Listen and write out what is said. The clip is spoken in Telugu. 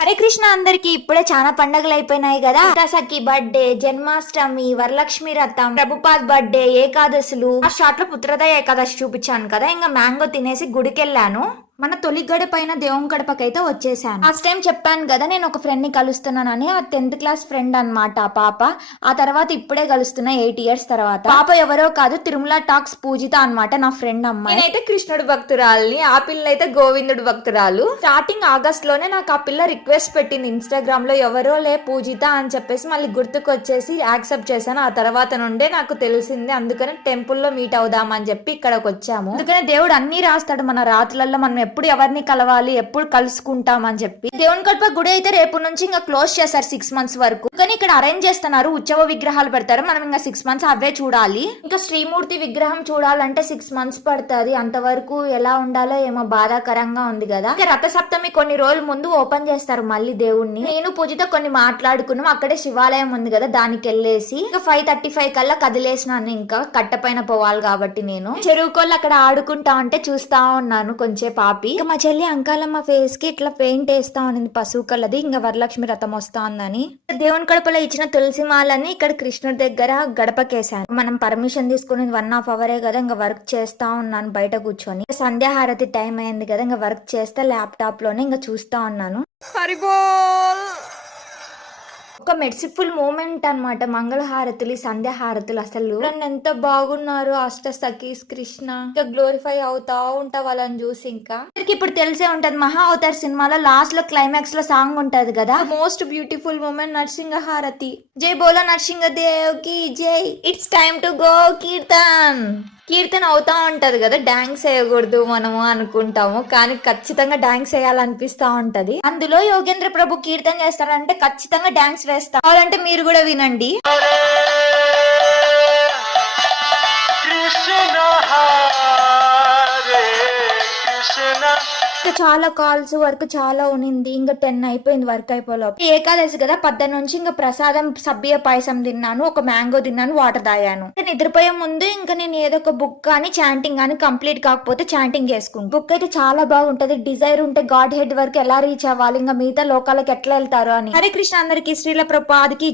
హరే కృష్ణ అందరికి ఇప్పుడే చాలా పండగలు అయిపోయినాయి కదా. సఖి బర్త్డే, జన్మాష్టమి, వరలక్ష్మి రథం, ప్రభుపాద్ బర్త్డే, ఏకాదశులు. ఆ షార్ట్ లో పుత్రద ఏకాదశి చూపించాను కదా. ఇంకా మ్యాంగో తినేసి గుడికి వెళ్ళాను. మన తొలి గడపైన దేవుని గడపకైతే వచ్చేసాను. ఫస్ట్ టైం చెప్పాను కదా నేను ఒక ఫ్రెండ్ ని కలుస్తున్నానని. ఆ 10th క్లాస్ ఫ్రెండ్ అనమాట ఆ పాప. ఆ తర్వాత ఇప్పుడే కలుస్తున్నా 8 years తర్వాత. పాప ఎవరో కాదు, తిరుమల టాక్స్ పూజిత అనమాట, నా ఫ్రెండ్ అమ్మాయి. నేనైతే కృష్ణుడు భక్తురాలని, ఆ పిల్ల అయితే గోవిందుడు భక్తురాలు. స్టార్టింగ్ ఆగస్ట్ లోనే నాకు ఆ పిల్ల రిక్వెస్ట్ పెట్టింది ఇన్స్టాగ్రామ్ లో, ఎవరో లే పూజిత అని చెప్పేసి. మళ్ళీ గుర్తుకొచ్చేసి యాక్సెప్ట్ చేశాను. ఆ తర్వాత నుండే నాకు తెలిసింది. అందుకని టెంపుల్ లో మీట్ అవుదామని చెప్పి ఇక్కడికి వచ్చాము. అందుకనే దేవుడు అన్ని రాస్తాడు మన రాత్రులలో. మనం ఎప్పుడు ఎవరిని కలవాలి, ఎప్పుడు కలుసుకుంటాం అని చెప్పి. దేవుని గడప గుడి అయితే రేపు నుంచి ఇంకా క్లోజ్ చేస్తారు 6 months వరకు. కానీ ఇక్కడ అరేంజ్ చేస్తున్నారు, ఉత్సవ విగ్రహాలు పెడతారు. మనం ఇంకా 6 months అవే చూడాలి. ఇంకా శ్రీమూర్తి విగ్రహం చూడాలంటే 6 months పడుతుంది. అంతవరకు ఎలా ఉండాలో ఏమో బాధాకరంగా ఉంది కదా. ఇంకా రథ సప్తమి కొన్ని రోజుల ముందు ఓపెన్ చేస్తారు మళ్ళీ దేవుణ్ణి. నేను పూజిత కొన్ని మాట్లాడుకున్నాం. అక్కడే శివాలయం ఉంది కదా, దానికి వెళ్ళేసి ఇంకా 5:35 కల్లా కదిలేసినాను. ఇంకా కట్టపైన పోవాలి కాబట్టి నేను చెరువుకోళ్ళు అక్కడ ఆడుకుంటా ఉంటే చూస్తా ఉన్నాను కొంచెం పాపి. ఇంకా మా చెల్లి అంకాలమ్మ ఫేస్ కి ఇట్లా పెయింట్ వేస్తా ఉండింది పసుపు కలది. ఇంకా వరలక్ష్మి రథం వస్తా ఉందని దేవుని గడపలో ఇచ్చిన తులసి మాలని ఇక్కడ కృష్ణుడి దగ్గర గడపకేసాను. మనం పర్మిషన్ తీసుకుని 1.5 hour కదా. ఇంకా వర్క్ చేస్తా ఉన్నాను బయట కూర్చొని. సంధ్యాహారతి టైం అయింది కదా, ఇంకా వర్క్ చేస్తే ల్యాప్టాప్ లోనే ఇంకా చూస్తా ఉన్నాను. హరిబోల్ ఒక మెర్సిఫుల్ మూమెంట్ అనమాట. మంగళహారతులు, సంధ్యాహారతులు అసలు ఎంత బాగున్నారు. అష్ట సఖీస్ కృష్ణ ఇంకా గ్లోరిఫై అవుతా ఉంటా వాళ్ళని చూసి. ఇంకా ఇప్పుడు తెలిసే ఉంటది, మహా అవతార్ సినిమాలో లాస్ట్ లో క్లైమాక్స్ లో సాంగ్ ఉంటది కదా, మోస్ట్ బ్యూటిఫుల్ మూమెంట్ నరసింహ హారతి. జై బోలో నరసింహ దేవ్ కి జై. It's time to go kirtan. కీర్తన అవుతా ఉంటది కదా, డాన్స్ వేయకూడదు మనము అనుకుంటాము, కానీ ఖచ్చితంగా డాన్స్ వేయాలనిపిస్తా ఉంటది. అందులో యోగేంద్ర ప్రభు కీర్తన చేస్తారంటే ఖచ్చితంగా డాన్స్ వేస్తా. అలాంటే మీరు కూడా వినండి. చాలా కాల్స్ వర్క్ చాలా ఉనింది. ఇంకా 10 అయిపోయింది వర్క్ అయిపోలో. ఏకాదశి కదా, 10 నుంచి ఇంకా ప్రసాదం సబ్బియ పాయసం తిన్నాను, ఒక మ్యాంగో తిన్నాను, వాటర్ తాగాను. నిద్రపోయే ముందు ఇంకా నేను ఏదో ఒక బుక్ కానీ చాంటింగ్ కానీ కంప్లీట్ కాకపోతే చాంటింగ్ చేసుకుంటాను. బుక్ అయితే చాలా బాగుంటది. డిజైర్ ఉంటే గాడ్ హెడ్ వరకు ఎలా రీచ్ అవ్వాలి, ఇంకా మిగతా లోకాలకు ఎట్లా వెళ్తారు అని. హరే కృష్ణ అందరికి, శ్రీల ప్రభుపాదికి.